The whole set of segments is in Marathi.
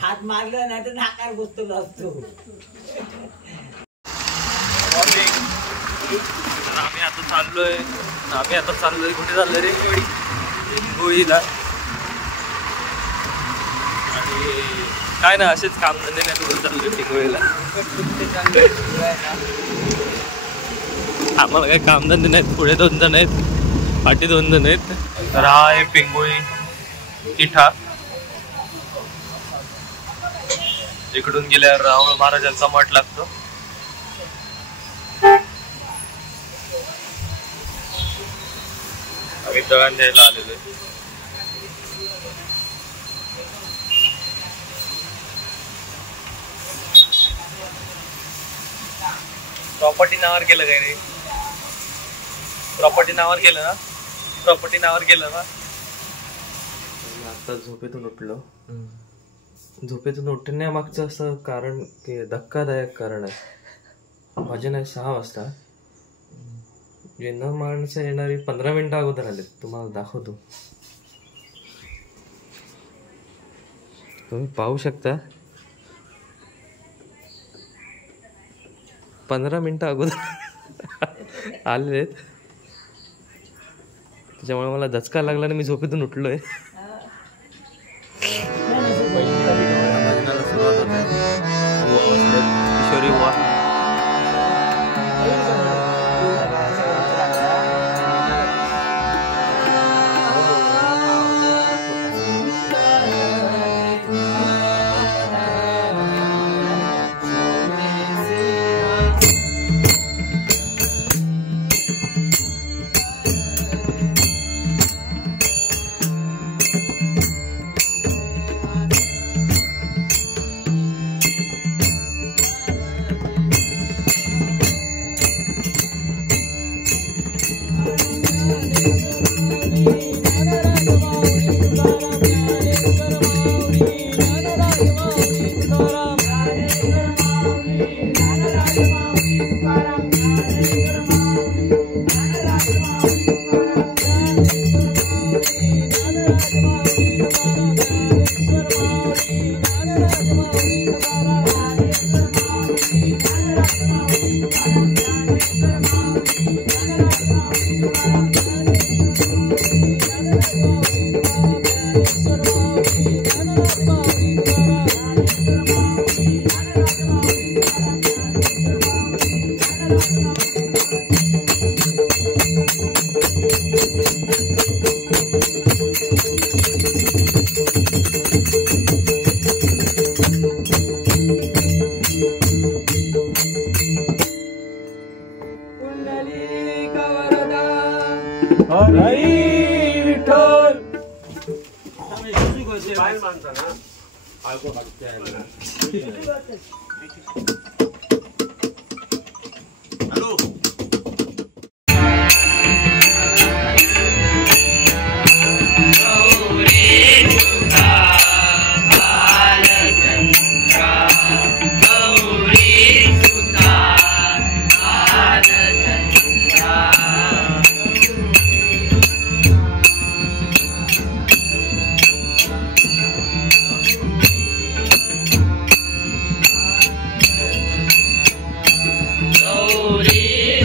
हात मारला नाही तर नाकार बसतो असतो. आम्ही आता चाललोय कुठे चाललोय रे गोळीला. आणि काय ना असेच कामधंदे नाही कुठे चाललोय टिंगोळीला. आम्हाला काही कामधंदे नाहीत. पुढे 2 जण आहेत, पाठी 2 जण आहेत. तर हा आहे पिंगोळी तिठा. इकडून गेल्यावर राहुल महाराजांचा मठ लागतो. आम्ही दळण द्यायला आलेलो आहे. प्रॉपर्टी नावावर केलं काय रे? प्रॉपर्टी नावावर केलं ना? आता झोपेतून उठलो. झोपेतून उठण्यामागचं असं कारण की धक्कादायक कारण आहे. भजन आहे 6 वाजता. जे न माणसं येणारी 15 मिनिटं अगोदर आले. तुम्हाला दाखवतो, तुम्ही पाहू शकता. 15 मिनिटं अगोदर आलेले आहेत. त्याच्यामुळे मला धचका लागला आणि मी झोपेतून उठलोय. भजनाला सुरुवात होते. किशोरी वा गौरी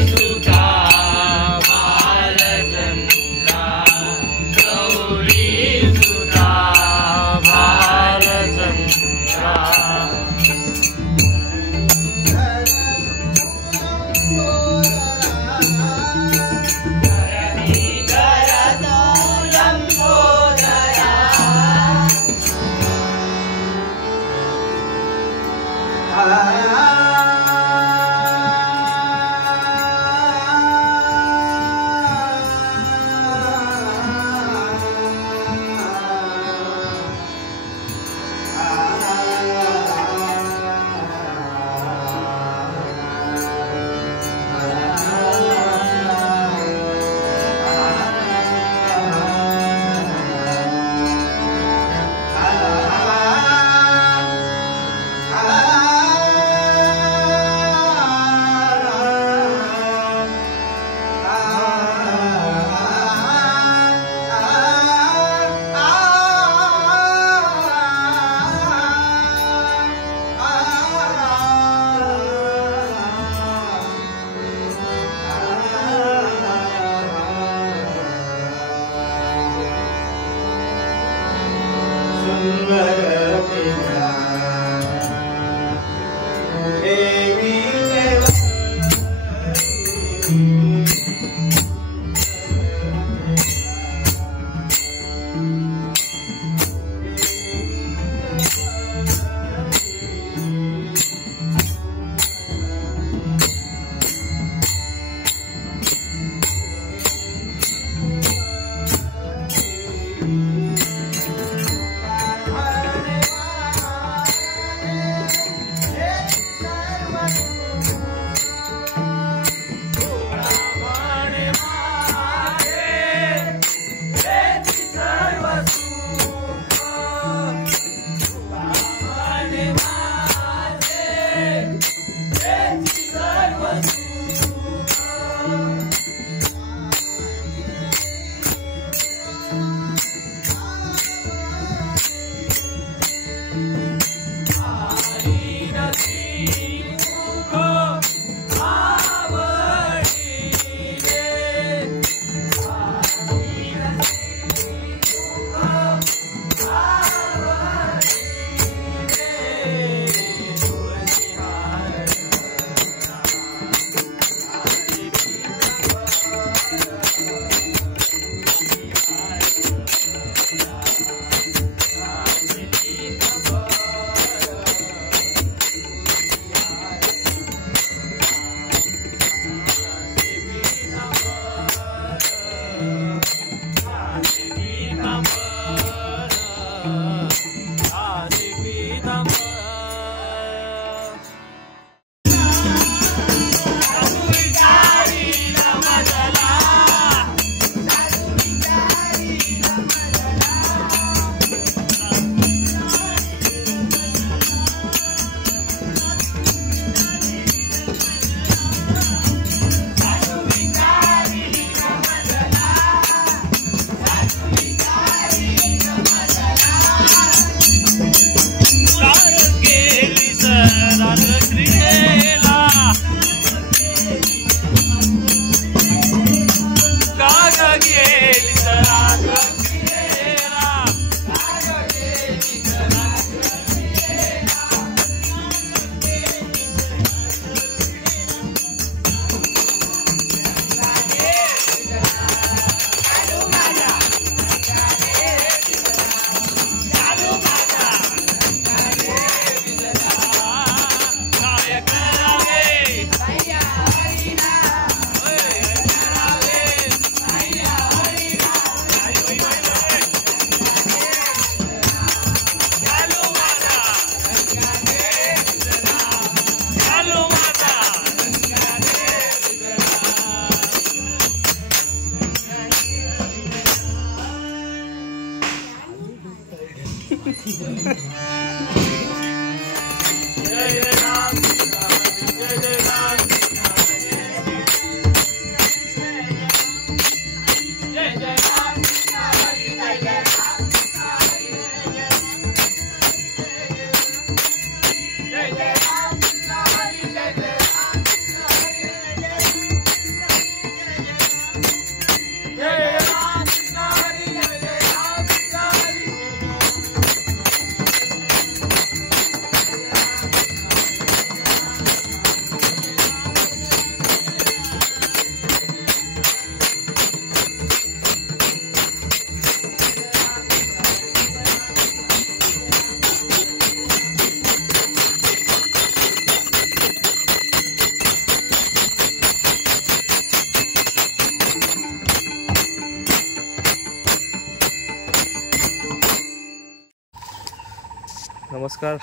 नमस्कार.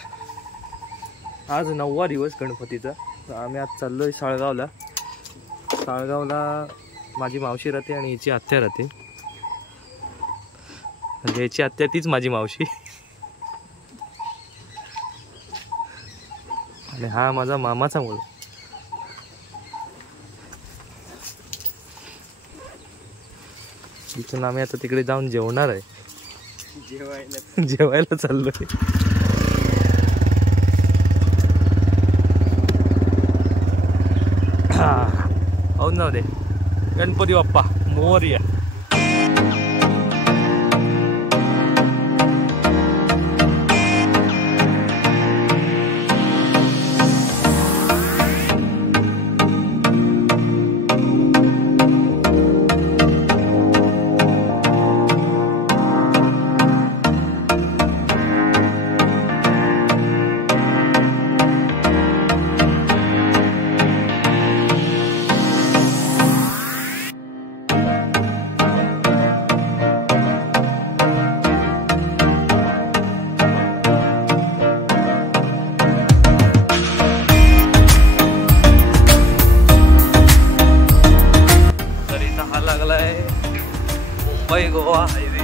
आज 9वा दिवस गणपतीचा. आम्ही आज चाललोय साळगावला. माझी मावशी राहते आणि हिची आत्या राहते. म्हणजे याची आत्या तीच माझी मावशी. आणि हा माझा मामाचा मुलगा. इथून आम्ही आता तिकडे जाऊन जेवणार आहे. जेवायला चाललोय. हो ना दे. गणपती बाप्पा मोरया. मुंबई गोवा हायवे.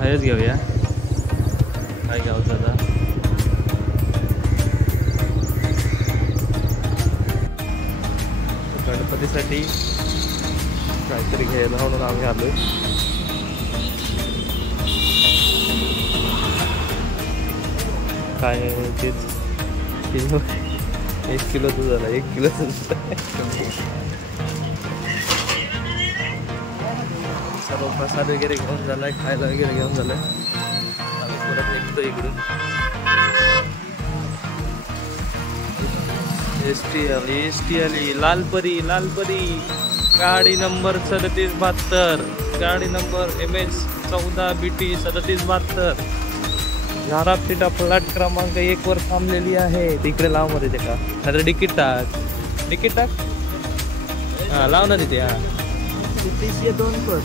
हायच घेऊया काय घ्यावं आता. गणपतीसाठी काहीतरी घ्यायला म्हणून आम्ही आलोय. काय तेच 1 किलोचं झालं 1 किलोचं. सर्व प्रसाद वगैरे घेऊन झालाय, खायला वगैरे घेऊन झालंय. आम्ही परत निघतो इकडून. एस टी आली लालपरी गाडी नंबर 3772, गाडी नंबर MH 14 BT 3772. झारापीठा प्लॅट क्रमांक 1 वर थांबलेली आहे. तिकडे लाव मध्ये ते का नाही तिकीट टाक हा लाव ना तिथे. हा 2 कर.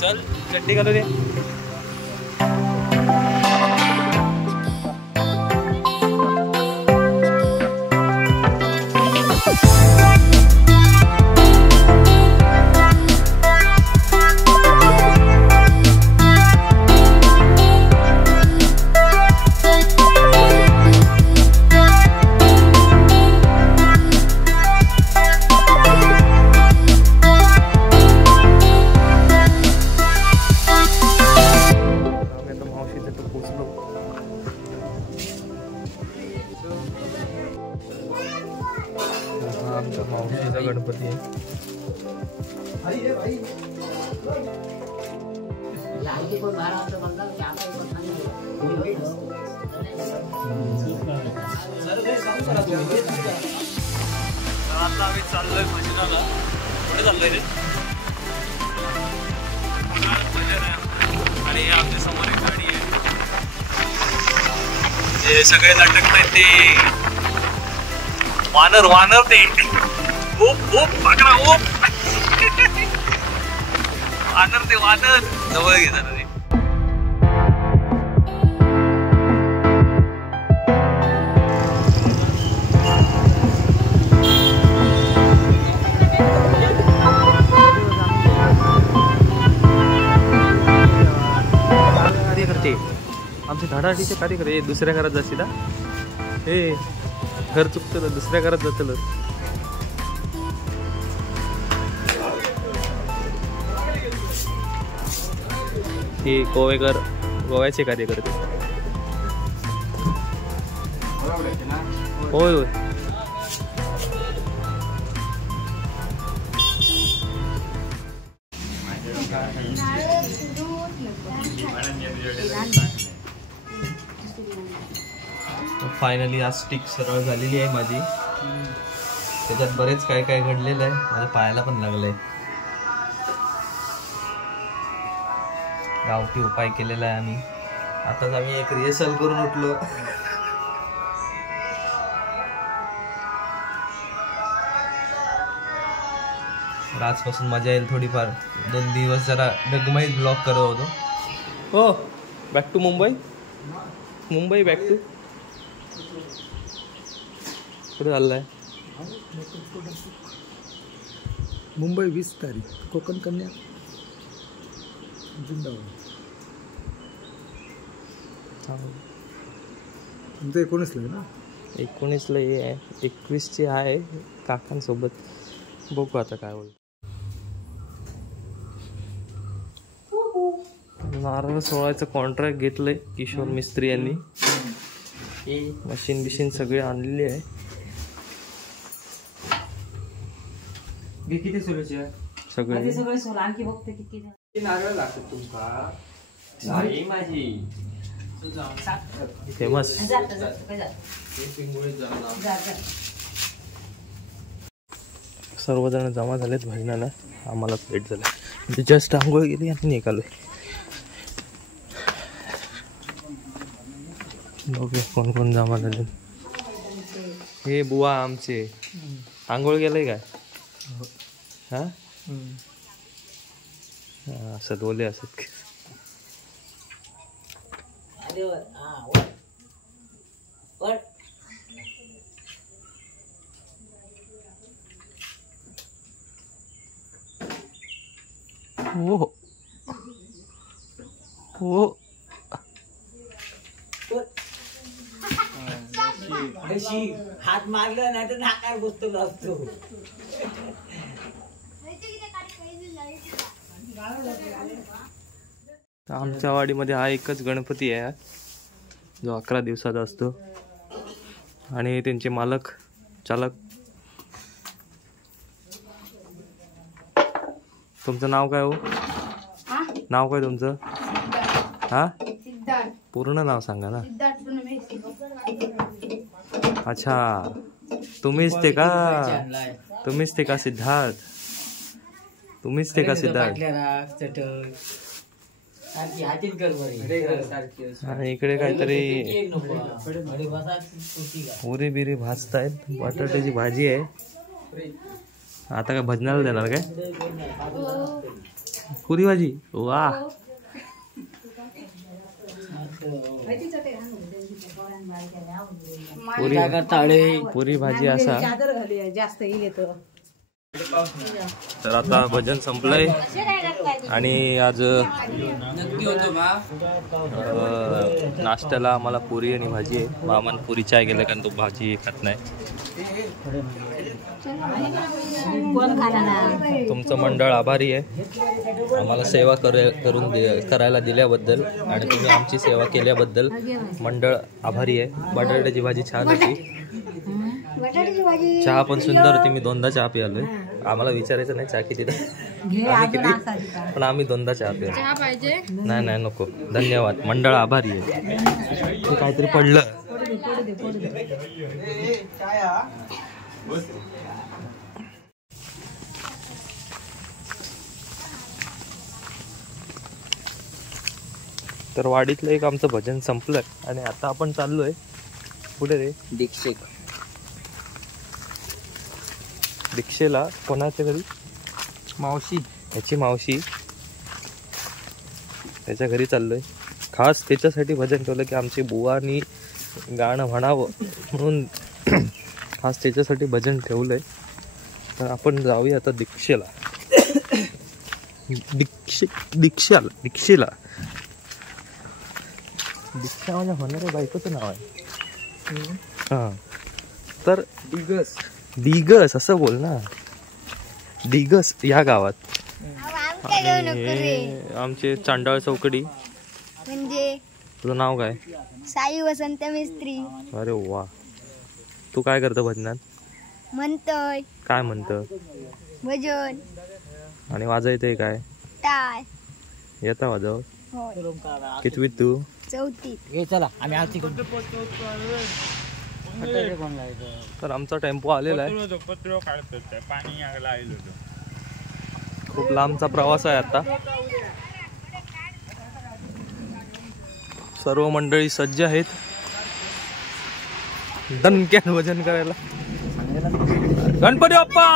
चल गड्डी घालू दे. आमचा मावशीचा गणपती आहे. आता आम्ही चाललोय भजनाला. कुठे चाललोय रे? आणि आमच्या समोर एक गाडी आहे. ते सगळे लटकत आहेत ते वानर ते पकडा वानर जवळ घेतात ते. कार्य करते आमच्या धडाडीचे कार्य करे. दुसऱ्या घरात जाशील ना हे घर चुकतं, दुसऱ्या घरात जातलं. हे गोव्याचे कार्य करते. होय होय. फायनली आज स्टिक सरळ झालेली आहे माझी. त्याच्यात बरेच काय काय घडलेलं आहे. माझ्या पायाला पण लागलंय. गावठी उपाय केलेला आहे आम्ही. आताच आम्ही एक रिहर्सल करून उठलो. आजपासून मजा येईल थोडीफार. 2 दिवस जरा डगमईत ब्लॉग करत होतो. हो back to Mumbai back to कुठे चाललाय? मुंबई 20 तारीख कोकण कन्या जिंदाबाद. तुमचं 19ला ना? 19ला हे आहे. 21ची आहे काकांसोबत. बघू आता काय होईल. नारळ सोळाचं कॉन्ट्रॅक्ट घेतलंय किशोर मिस्त्री यांनी. मशीन बिशीन सगळी आणलेली आहे. किती सोलायचे सगळे सगळे सोला आणखी बघते किती नारळ लागतात तुमका. नाही माझी फेमस. सर्वजण जमा झालेत भजनाला. आम्हाला लेट झालं म्हणजे जस्ट आंघोळ गेली आणि निघालोय. बघूया कोण कोण जमा झाले. हे बुवा आमचे आंघोळ गेलंय काय? हा असं बोले असत. हो हो हात मारलं नाही तर नाकार बसतो असतो. आमच्या वाडीमध्ये हा एकच गणपती आहे जो 11 दिवसाचा असतो. आणि त्यांचे मालक चालक. तुमचं नाव काय हो? नाव काय तुमचं? हा पूर्ण नाव सांगा ना. अच्छा तुम्हीच ते का? तुम्हीच ते का सिद्धार्थ? तुम्हीच ते का सिद्धार्थ? आणि इकडे काहीतरी पुरी बिरी भाजतायत. बटाट्याची भाजी आहे. आता काय भजनाला देणार काय? पुरी भाजी. वा पुरी भाजी असा. तर आता भजन संपलंय आणि आज नाश्त्याला आम्हाला पुरी आणि भाजी आहे. मामान पुरी चाय गेलं कारण तो भाजी खात नाही. तुमचं मंडळ आभारी आहे आम्हाला सेवा करायला दिल्याबद्दल आणि तुम्ही आमची सेवा केल्याबद्दल मंडळ आभारी आहे. बटाट्याची भाजी छान होती. चहा पण सुंदर होती. मी 2दा चहा प्यालोय. आम्हाला विचारायचं नाही चहा किती पण आम्ही 2दा चहा प्यालो. नाही नाही नको धन्यवाद. मंडळ आभारी आहे. ते काहीतरी पडलं. तर वाडीतलं एक आमचं भजन संपलंय आणि आता आपण चाललोय कुठे रे? दीक्षेला. कोणाच्या घरी? मावशी. याची मावशी. त्याच्या घरी चाललोय. खास त्याच्यासाठी भजन ठेवलं की आमची बुवानी गाणं म्हणावं म्हणून खास त्याच्यासाठी भजन ठेवलंय. तर आपण जाऊया आता दीक्षेला. दीक्षेला दीक्षा माझ्या होणाऱ्या बायकोचं नाव आहे. हा तर दिगस असं बोल ना. दिगस या गावात. आमचे चांडाळ चौकडी. म्हणजे तुझं नाव काय? साई वसंत मिस्त्री. अरे वा. तू काय करतो भजनात? म्हणतोय. काय म्हणतं? भजन. आणि वाजवतंय काय? टाळ. येता वाजव? होय. कितवीत तू? 4थीत. चला आम्ही आरती करू. तर आमचा टेम्पो आलेला आहे. खूप लांबचा प्रवास आहे आता. सर्व मंडळी सज्ज आहेत दणक्यात भजन करायला. गणपती बाप्पा.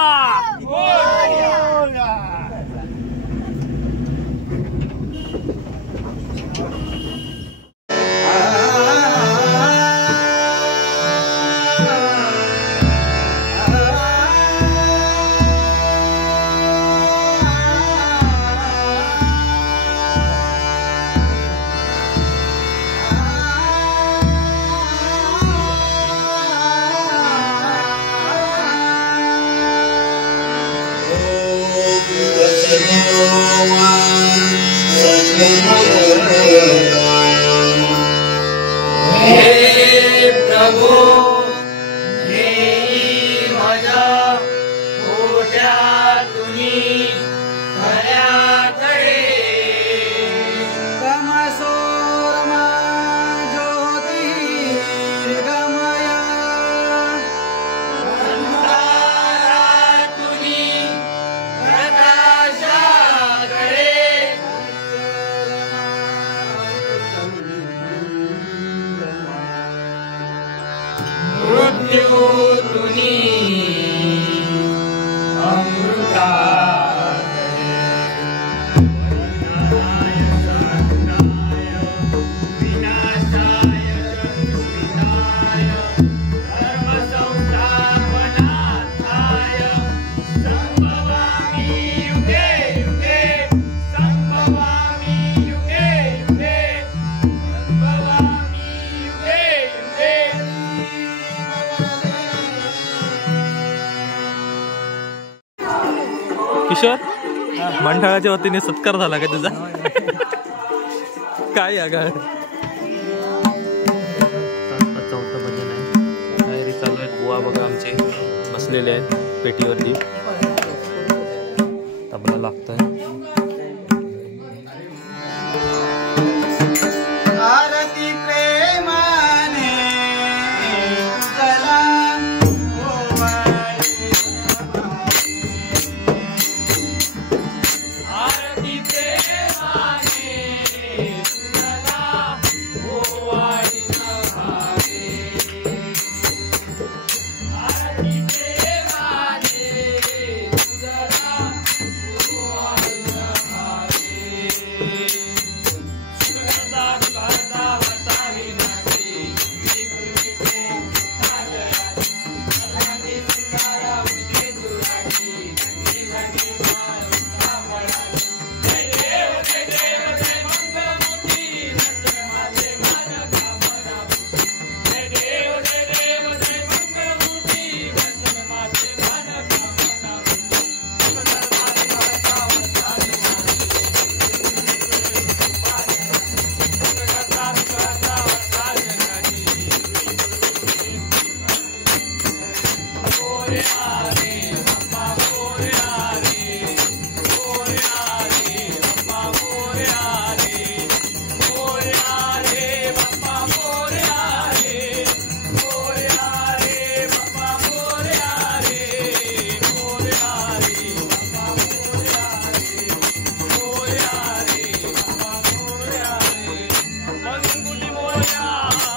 तुनी अमृता किशोर मंडळाच्या वतीने सत्कार झाला का तुझा काय या गाड चौथं भजन आहे तयारी चालू आहेत बुवा बघा आमचे बसलेले आहेत पेटीवरती तबला लागतोय आरती प्रेमाने चला आरती प्रेमाने तुला ओवाळी नभावे आरती प्रेमाने तुला ओवाळी नभावे सुगंधा करता वतावी नाची विपुलते सागराची राणी सुंदरा मुझे तुराची गंगी गंगी मारुता मळाची जय देव जय मंगलमूर्ती नच माझे मन कामना जय देव जय मंगलमूर्ती नच माझे मन कामना सुगंधा करता वतावी मंगुटी मोरया